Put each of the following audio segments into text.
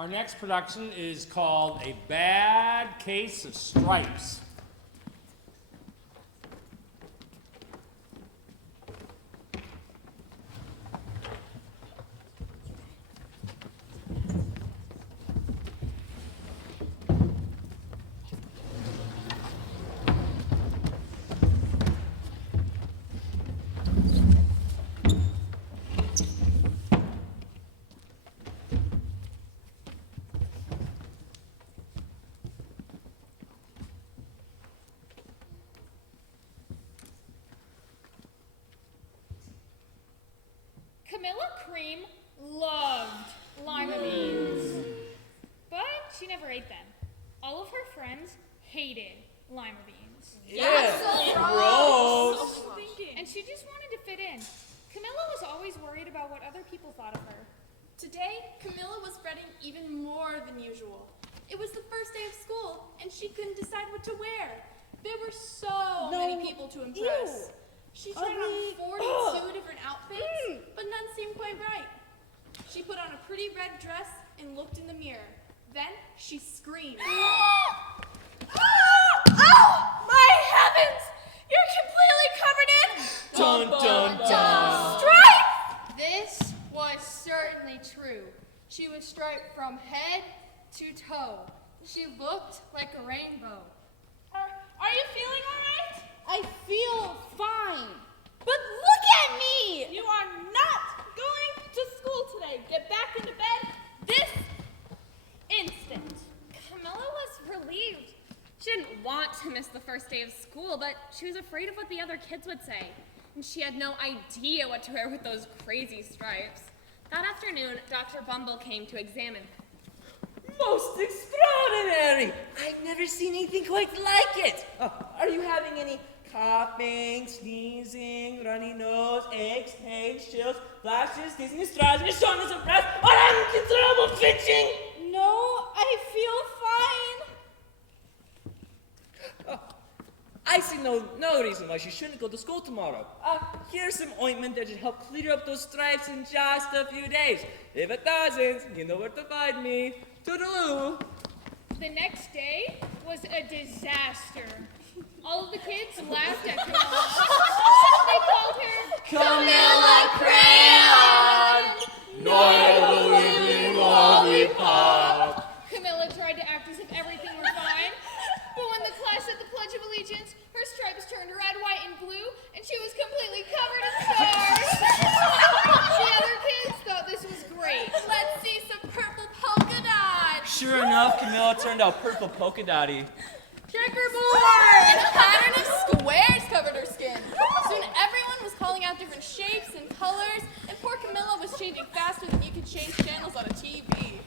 Our next production is called A Bad Case of Stripes. Camilla Cream loved lima beans, but she never ate them. All of her friends hated lima beans. Yeah, gross. And she just wanted to fit in. Camilla was always worried about what other people thought of her. Today, Camilla was fretting even more than usual. It was the first day of school, and she couldn't decide what to wear. There were so many people to impress. She tried on 42 different outfits, but none seemed quite right. She put on a pretty red dress and looked in the mirror. Then she screamed. Oh, my heavens! You're completely covered in... Dun, dun, dun. Stripe! This was certainly true. She was striped from head to toe. She looked like a rainbow. Are you feeling all right? I feel fine. But look at me! You are not going to school today. Get back into bed this instant. Camilla was relieved. She didn't want to miss the first day of school, but she was afraid of what the other kids would say. And she had no idea what to wear with those crazy stripes. That afternoon, Dr. Bumble came to examine her. Most extraordinary! I've never seen anything quite like it. Are you having any coughing, sneezing, runny nose, aches, pains, chills, flashes, dizziness, drowsiness, shortness of breath, or uncontrollable twitching? No, I feel fine. I see no reason why she shouldn't go to school tomorrow. Here's some ointment that should help clear up those stripes in just a few days. If it doesn't, you know where to find me. Toodaloo! The next day was a disaster. All of the kids laughed at Camilla. They called her Camilla Crayon! Lollipop. Camilla tried to act as if everything were fine, but when the class said the Pledge of Allegiance, her stripes turned red, white, and blue, and she was completely covered in stars. The other kids thought this was great. Let's see some purple polka dots. Sure enough, Camilla turned out purple polka dotty. Checkerboard! And a pattern of squares covered her skin. Soon everyone was calling out different shapes and colors, and poor Camilla was changing faster than you could change channels on a TV.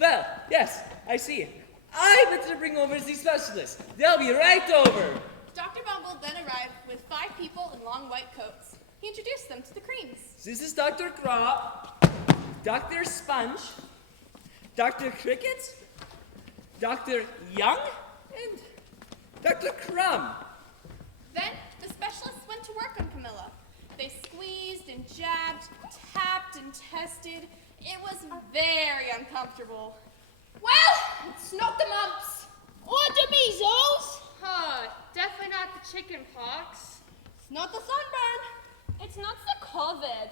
Well, yes, I see. I better bring over the specialists. They'll be right over. Dr. Bumble then arrived with 5 people in long white coats. He introduced them to the creams. This is Dr. Crop, Dr. Sponge, Dr. Cricket, Dr. Young, and Dr. Crumb. Then the specialists went to work on Camilla. They squeezed and jabbed, tapped and tested. It was very uncomfortable. Well, it's not the mumps. Or the measles. Definitely not the chicken pox. It's not the sunburn. It's not the COVID.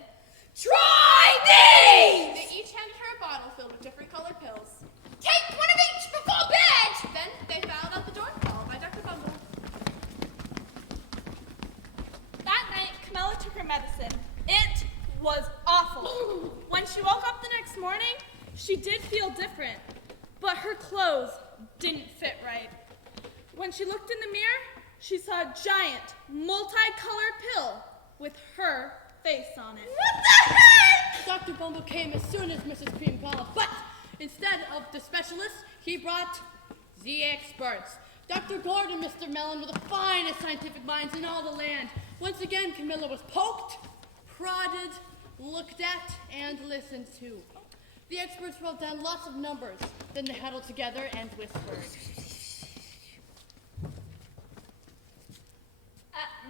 Try these! They each handed her a bottle filled with different colored pills. Take one of each before bed! Then they filed out the door, followed by Dr. Bumble. That night, Camilla took her medicine. It was awful. When she woke up the next morning, she did feel different, but her clothes didn't fit right. When she looked in the mirror, she saw a giant, multicolored pill with her face on it. What the heck? Dr. Bumble came as soon as Mrs. Cream called, but instead of the specialists, he brought the experts. Dr. Gord and Mr. Mellon were the finest scientific minds in all the land. Once again, Camilla was poked, prodded, looked at, and listened to. The experts wrote down lots of numbers. Then they huddled together and whispered.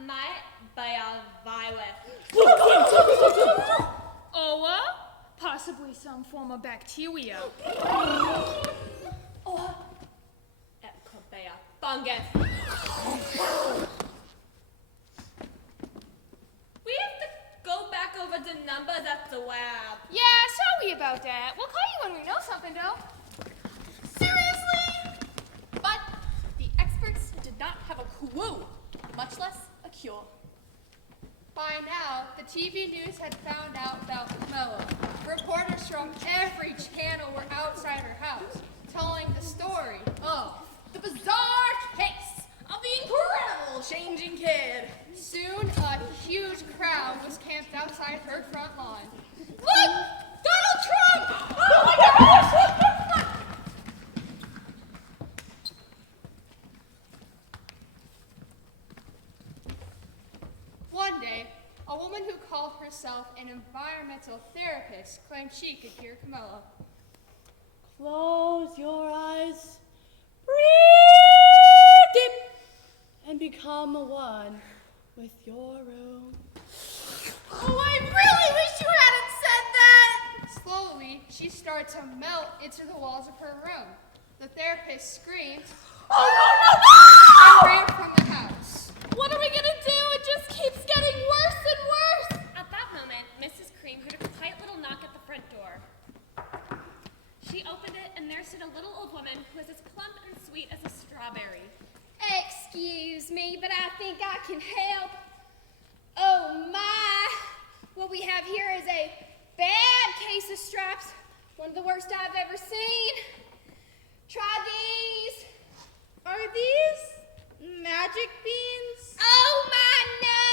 My virus. Oa, pas possibly some form of bacteria. Or it could be a fungus. We have to go back over the numbers at the lab. Yeah, sorry about that. We'll call you when we know something, though. Seriously? But the experts did not have a clue, much less a cure. By now, the TV news had found out about Camilla. Reporters from every channel were outside her house, telling the story of The bizarre case of the incredible changing kid. Soon, a huge crowd was camped outside her front lawn. Look! Donald Trump! Oh my gosh! One day, a woman who called herself an environmental therapist claimed she could cure Camilla. Close your eyes, breathe deep, and become one with your room. Oh, I really wish you hadn't said that! Slowly, she started to melt into the walls of her room. The therapist screamed Oh and ran from the house. What are we gonna do? It just keeps getting worse and worse. At that moment, Mrs. Cream heard a quiet little knock at the front door. She opened it, and there stood a little old woman who was as plump and sweet as a strawberry. Excuse me, but I think I can help. Oh my! What we have here is a bad case of stripes. One of the worst I've ever seen. Try these. Are these magic beans? Oh my, no!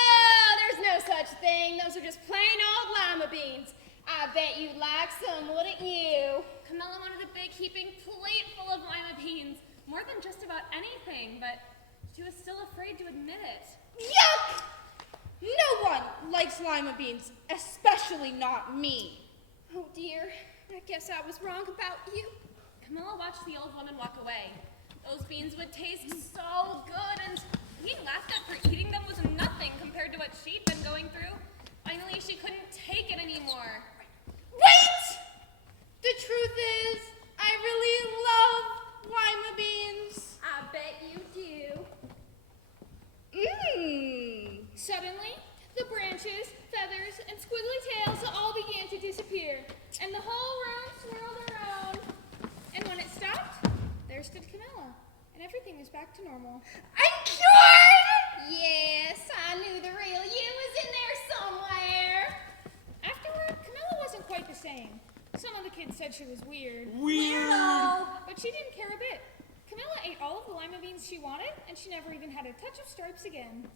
There's no such thing. Those are just plain old lima beans. I bet you'd like some, wouldn't you? Camilla wanted a big heaping plate full of lima beans, more than just about anything, but she was still afraid to admit it. Yuck! No one likes lima beans, especially not me. Oh dear, I guess I was wrong about you. Camilla watched the old woman walk away. Those beans would taste so good, and being laughed at for eating them was nothing compared to what she'd been going through. Finally, she couldn't take it anymore. Wait! The truth is, I really love lima beans. I bet you do. Mmm. Suddenly, the branches, feathers, and squiggly tails all began to disappear, and the whole room swirled around. And when it stopped, there stood Camilla, and everything was back to normal. I'm cured! Yes, I knew the real you was in there somewhere. Afterward, Camilla wasn't quite the same. Some of the kids said she was weird. Weirdo! But she didn't care a bit. Camilla ate all of the lima beans she wanted, and she never even had a touch of stripes again.